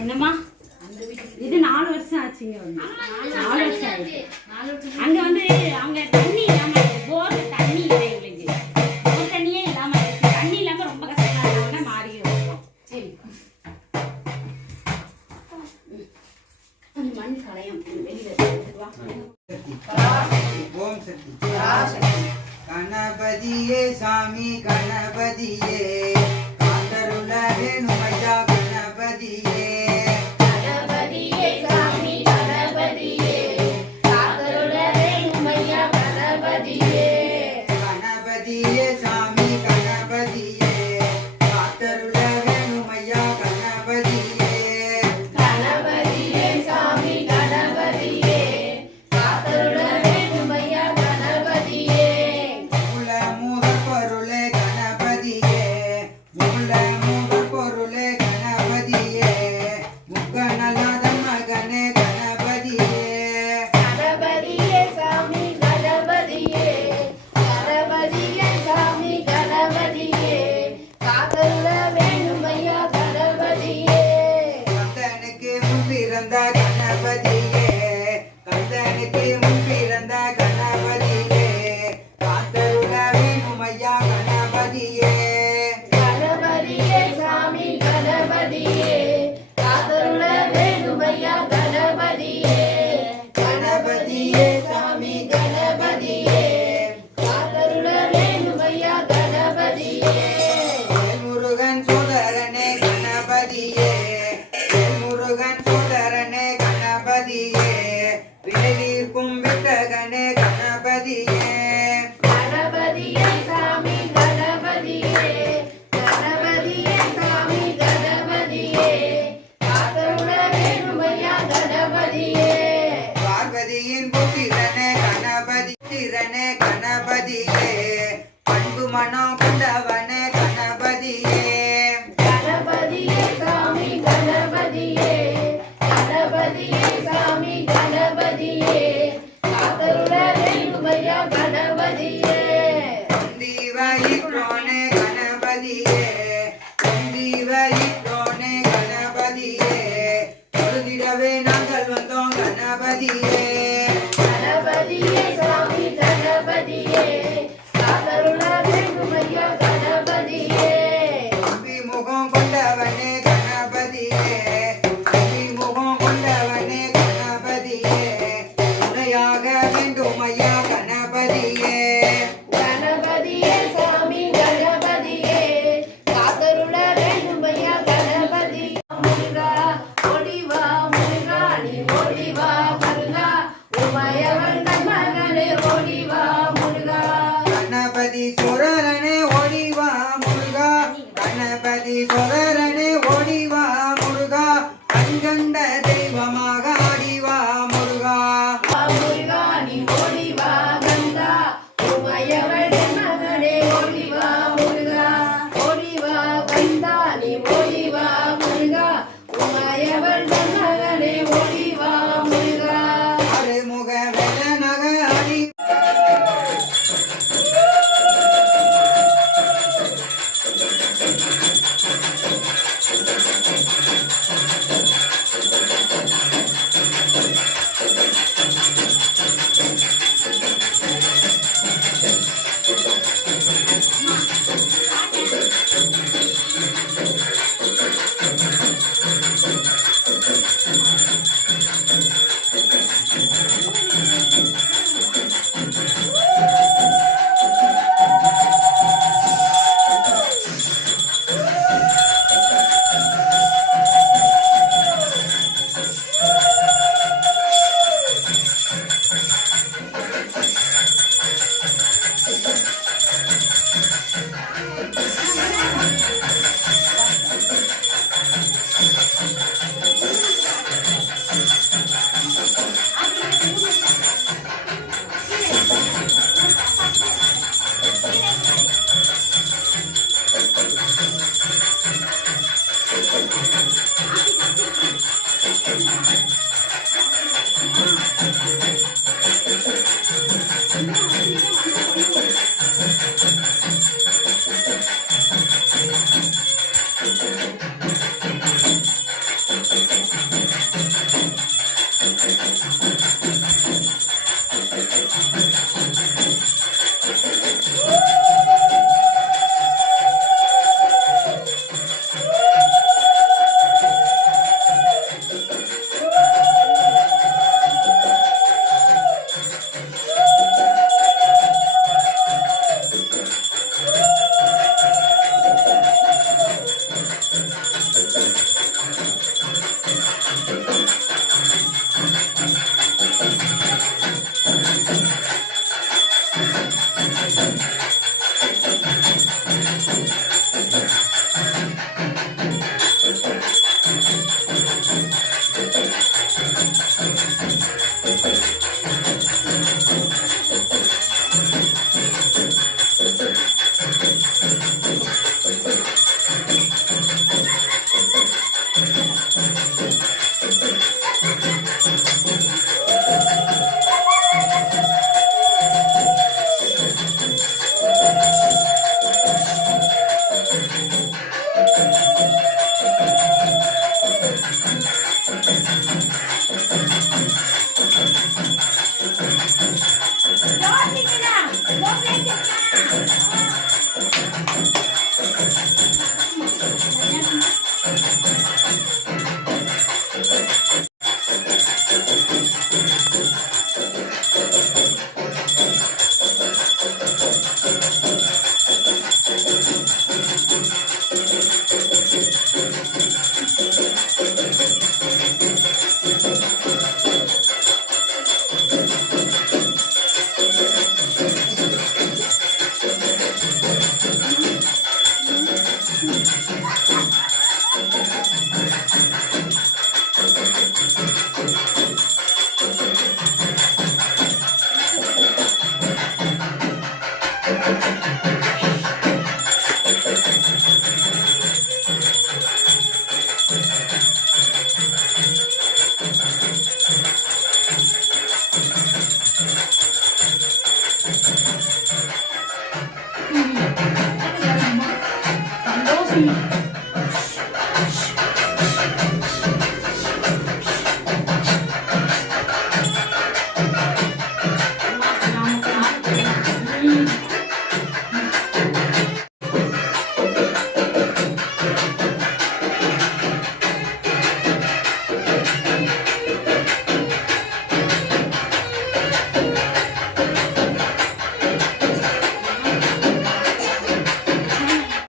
என்னம்மா இது 4 வருஷம் ஆச்சுங்க. 4 வருஷம் ஆயிடுச்சு. அங்க வந்து அவங்க தண்ணி இல்லாம போர்ல தண்ணி இல்லை எங்களுக்கு. போர் தண்ணியே இல்லாம இருக்கு. தண்ணி இல்லாம ரொம்ப கஷ்டமா இருந்தாங்கன்னா மாறி இருக்கும். சரி அந்த மண் களையம் வெளியில ஓம் சக்தி கணபதியே சாமி கணபதியே காந்தருள வேணுமையா கணபதியே கணபதியே அன்பு மனம் கொண்டவனே கணபதியே கணபதியே சாமி கணபதியே கணபதியே சாமி கணபதியே காத்தருள வேணுமையா கணபதியே தீவயிற்றோனே கணபதியே தீவயிற்றோனே கணபதியே தொழுதிடவே நாங்கள் வந்தோம் கணபதியே கணபதியே சாமி கணபதியே காத்தருள வேணுமையா கணபதியே முகம் கொண்டவனே கணபதியே முகம் கொண்டவனே கணபதியே துணையாக வேண்டுமையா கணபதியே கணபதியே சாமி கணபதியே காத்தருள வேணுமையா கணபதி முருகா ஓடிவா முருகா நீ ஓடிவா முருகா சந்தோஷம்